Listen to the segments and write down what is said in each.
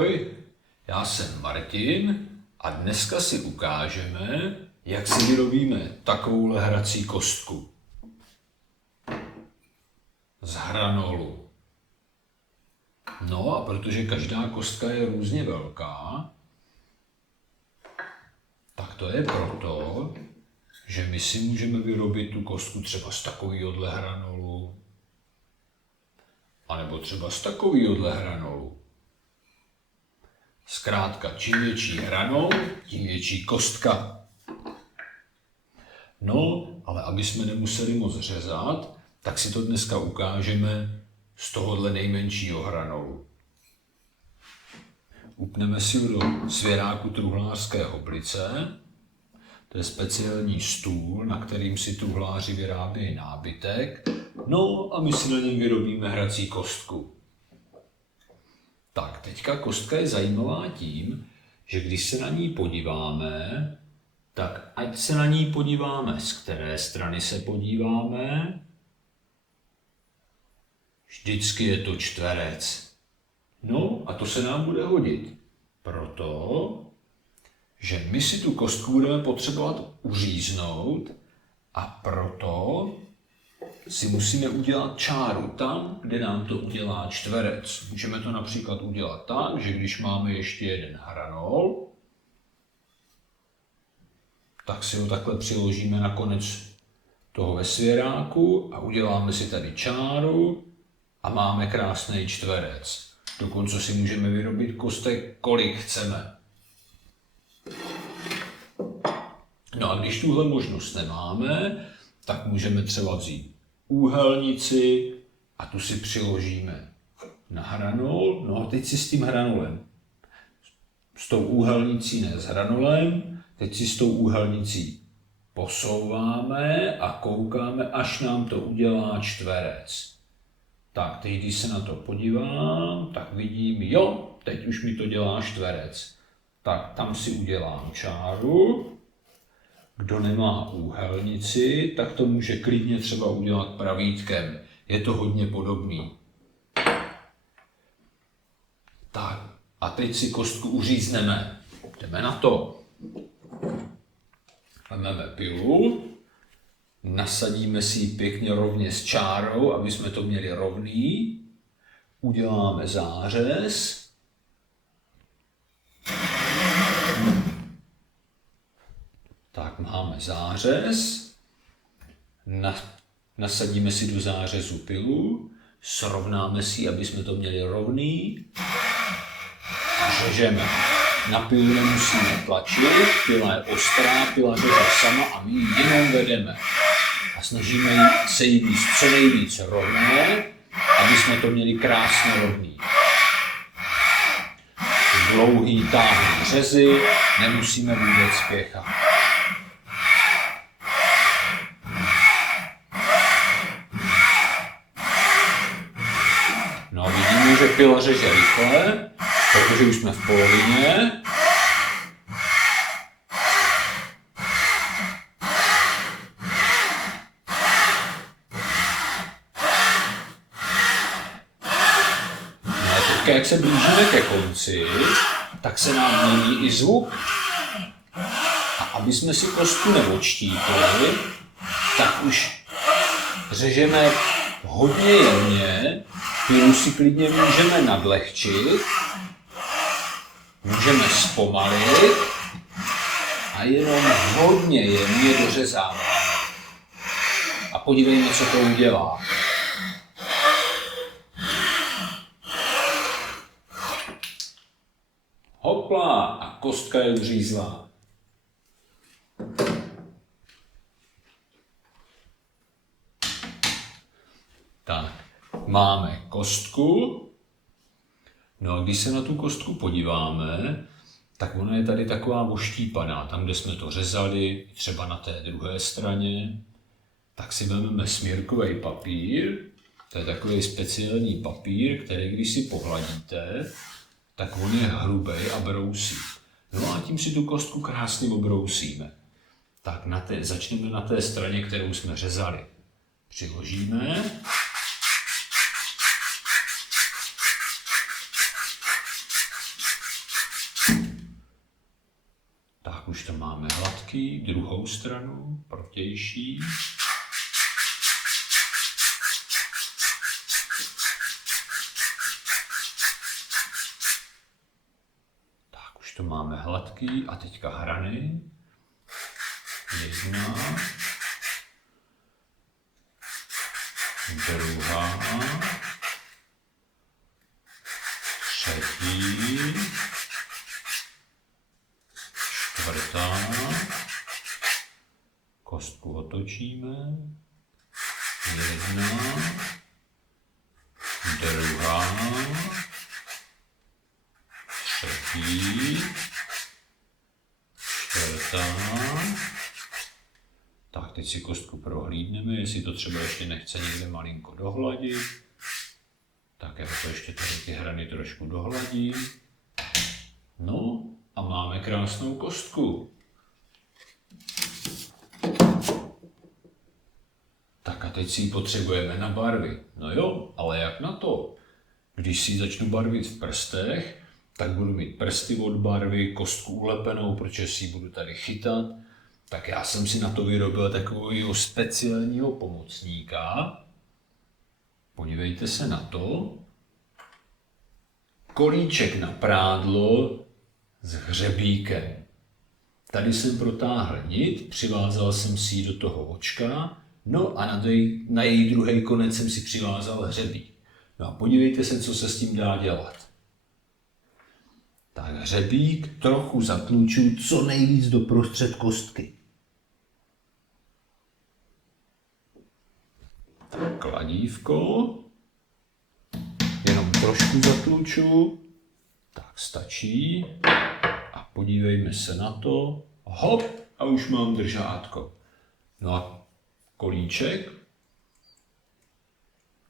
Ahoj, já jsem Martin a dneska si ukážeme, jak si vyrobíme takovouhle hrací kostku z hranolu. No a protože každá kostka je různě velká, tak to je proto, že my si můžeme vyrobit tu kostku třeba z takovýhodle hranolu, anebo třeba z takovýhodle hranolu. Zkrátka, čím větší hranol, tím větší kostka. No, ale aby jsme nemuseli moc řezat, tak si to dneska ukážeme z tohohle nejmenšího hranolu. Upneme si ho do svěráku truhlářské hoblice. To je speciální stůl, na kterým si truhláři vyrábějí nábytek. No a my si na něm vyrobíme hrací kostku. Tak, teďka kostka je zajímavá tím, že když se na ní podíváme, tak ať se na ní podíváme, z které strany se podíváme, vždycky je to čtverec. No a to se nám bude hodit, protože my si tu kostku budeme potřebovat uříznout a proto si musíme udělat čáru tam, kde nám to udělá čtverec. Můžeme to například udělat tak, že když máme ještě jeden hranol, tak si ho takhle přiložíme na konec toho ve svěráku a uděláme si tady čáru a máme krásný čtverec. Dokonce si můžeme vyrobit kostek, kolik chceme. No a když tuhle možnost nemáme, tak můžeme třeba vzít úhelnici a tu si přiložíme na hranol. No a teď si s tím hranolem, s tou úhelnicí, ne s hranolem, teď si s tou úhelnicí posouváme a koukáme, až nám to udělá čtverec. Tak, teď když se na to podívám, tak vidím, jo, teď už mi to dělá čtverec. Tak, tam si udělám čáru. Kdo nemá úhelnici, tak to může klidně třeba udělat pravítkem. Je to hodně podobný. Tak, a teď si kostku uřízneme. Jdeme na to. Vezmeme pilu, nasadíme si ji pěkně rovně s čárou, aby jsme to měli rovný. Uděláme zářez. Tak máme zářez, nasadíme si do zářezu pilu, srovnáme si, aby jsme to měli rovný, řežeme. Na pilu nemusíme tlačit, pila je ostrá, pila řeže sama a my ji jenom vedeme. A snažíme se jí být co nejvíc rovné, aby jsme to měli krásně rovný. Dlouhý táhný řezy, nemusíme vůbec spěchat. No vidíme, že pila řeže rychle, protože už jsme v polovině. No a teďka, jak se blížíme ke konci, tak se nám mění i zvuk. A aby jsme si kostku neodštítili, tak už řežeme hodně jemně. Pilu si klidně můžeme nadlehčit, můžeme zpomalit a jenom hodně jemně dořezáváme. A podívejme, co to udělá. Hopla, a kostka je uřízlá. Tak. Máme kostku, no a když se na tu kostku podíváme, tak ona je tady taková oštípaná, tam, kde jsme to řezali, třeba na té druhé straně, tak si vezmeme smírkový papír, to je takový speciální papír, který když si pohladíte, tak on je hrubý a brousí. No a tím si tu kostku krásně obrousíme. Tak začneme na té straně, kterou jsme řezali. Přiložíme. Tak už to máme hladký, druhou stranu, protější. Tak už to máme hladký a teďka hrany. 1, druhá, třetí, čtvrtá, kostku otočíme, 1, druhá, třetí, čtvrtá. Tak, teď si kostku prohlídneme, jestli to třeba ještě nechce někde malinko dohladit. Tak já to ještě tady ty hrany trošku dohladím. No a máme krásnou kostku. Tak a teď si ji potřebujeme nabarvit. No jo, ale jak na to? Když si ji začnu barvit v prstech, tak budu mít prsty od barvy, kostku ulepenou, protože si ji budu tady chytat. Tak já jsem si na to vyrobil takového speciálního pomocníka. Podívejte se na to. Kolíček na prádlo s hřebíkem. Tady jsem protáhl nit, přivázal jsem si ji do toho očka, no a na její druhý konec jsem si přivázal hřebík. No a podívejte se, co se s tím dá dělat. Tak hřebík trochu zatluču co nejvíc do prostřed kostky. Tak kladívko, jenom trošku zatluču, tak stačí a podívejme se na to, hop a už mám držátko. No a kolíček,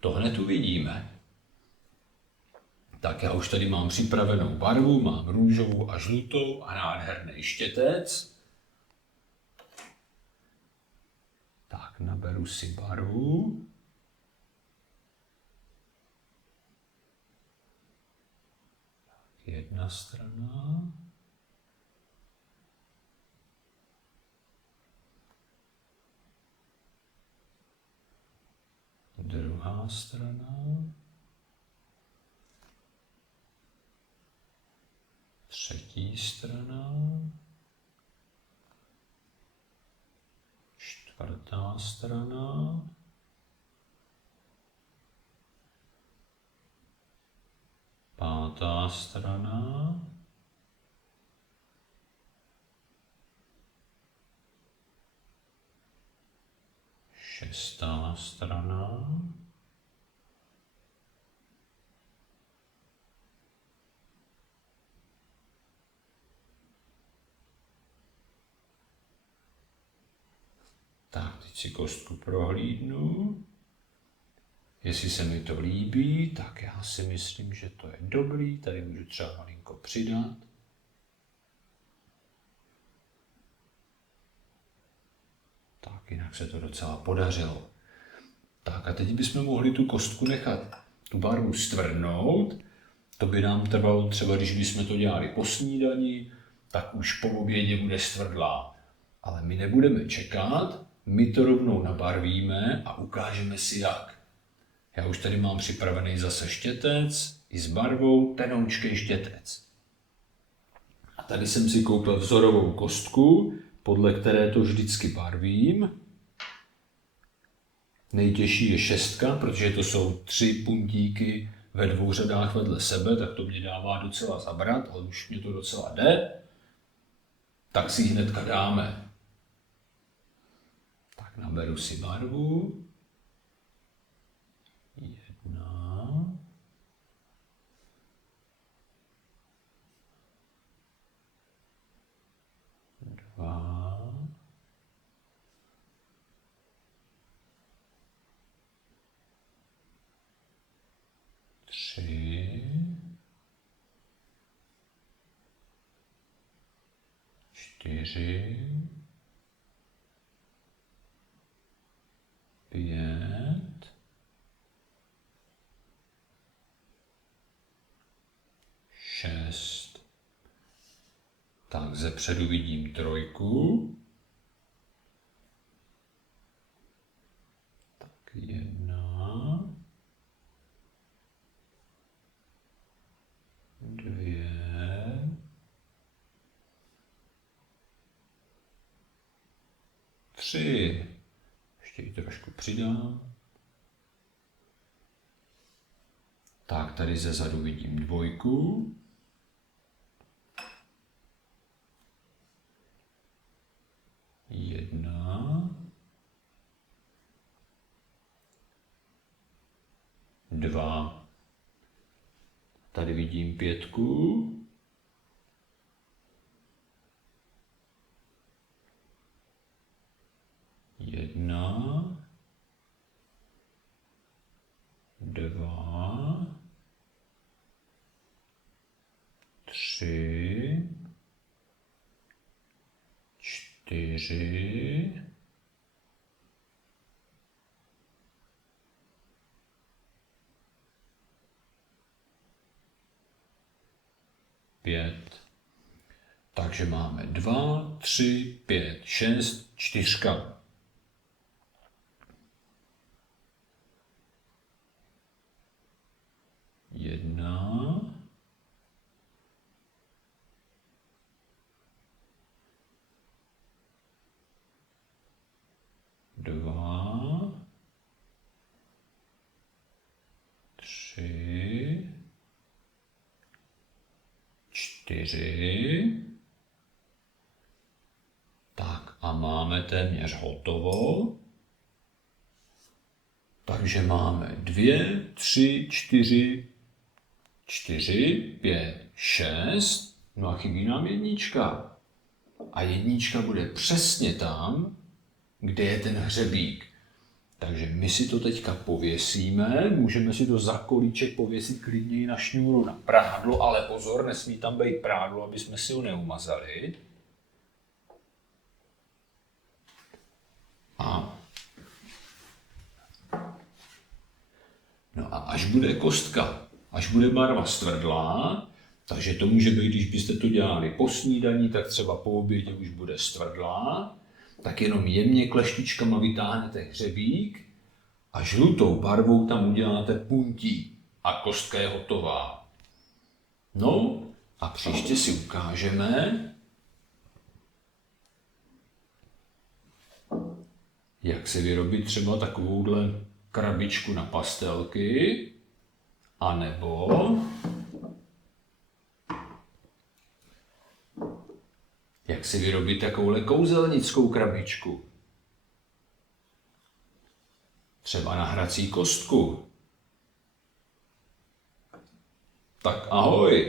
to hned uvidíme. Tak já už tady mám připravenou barvu, mám růžovou a žlutou a nádherný štětec. Tak naberu si barvu. Jedna strana. Druhá strana. Třetí strana. Čtvrtá strana. Pátá strana. Šestá strana. Tak, teď si kostku prohlídnu. Jestli se mi to líbí, tak já si myslím, že to je dobrý. Tady můžu třeba malinko přidat. Tak, jinak se to docela podařilo. Tak a teď bychom mohli tu kostku nechat, tu barvu stvrdnout. To by nám trvalo třeba, když bychom to dělali po snídani, tak už po obědě bude stvrdlá. Ale my nebudeme čekat, my to rovnou nabarvíme a ukážeme si jak. Já už tady mám připravený zase štětec i s barvou, tenoučkej štětec. A tady jsem si koupil vzorovou kostku, podle které to vždycky barvím. Nejtěžší je 6, protože to jsou 3 puntíky ve 2 řadách vedle sebe, tak to mě dává docela zabrat, ale už mě to docela jde. Tak si ji hnedka dáme. Tak naberu si barvu. 1. 2. 3. 4. 5. 6. Tak zepředu vidím 3. Tak 1, 2, 3. Ještě ji trošku přidám. Tak, tady ze zadu vidím 2. 1, 2. Tady vidím 5. 1, 2, 3, 4, 5. Takže máme 2, 3, 5, 6, 4. Jedna, 2, 3, 4. Tak a máme téměř hotovo. Takže máme 2, 3, 4, 5, 6. No a chybí nám 1. A 1 bude přesně tam, kde je ten hřebík. Takže my si to teďka pověsíme, můžeme si to za kolíček pověsit klidně i na šňůru na prádlo, ale pozor, nesmí tam být prádlo, aby jsme si ho neumazali. No a až bude kostka, až bude barva stvrdlá, takže to může být, když byste to dělali po snídani, tak třeba po obědě už bude stvrdlá, tak jenom jemně kleštičkama vytáhnete hřebík a žlutou barvou tam uděláte puntí a kostka je hotová. No a příště si ukážeme, jak si vyrobit třeba takovouhle krabičku na pastelky, anebo jak si vyrobit takovouhle kouzelnickou krabičku. Třeba na hrací kostku. Tak ahoj!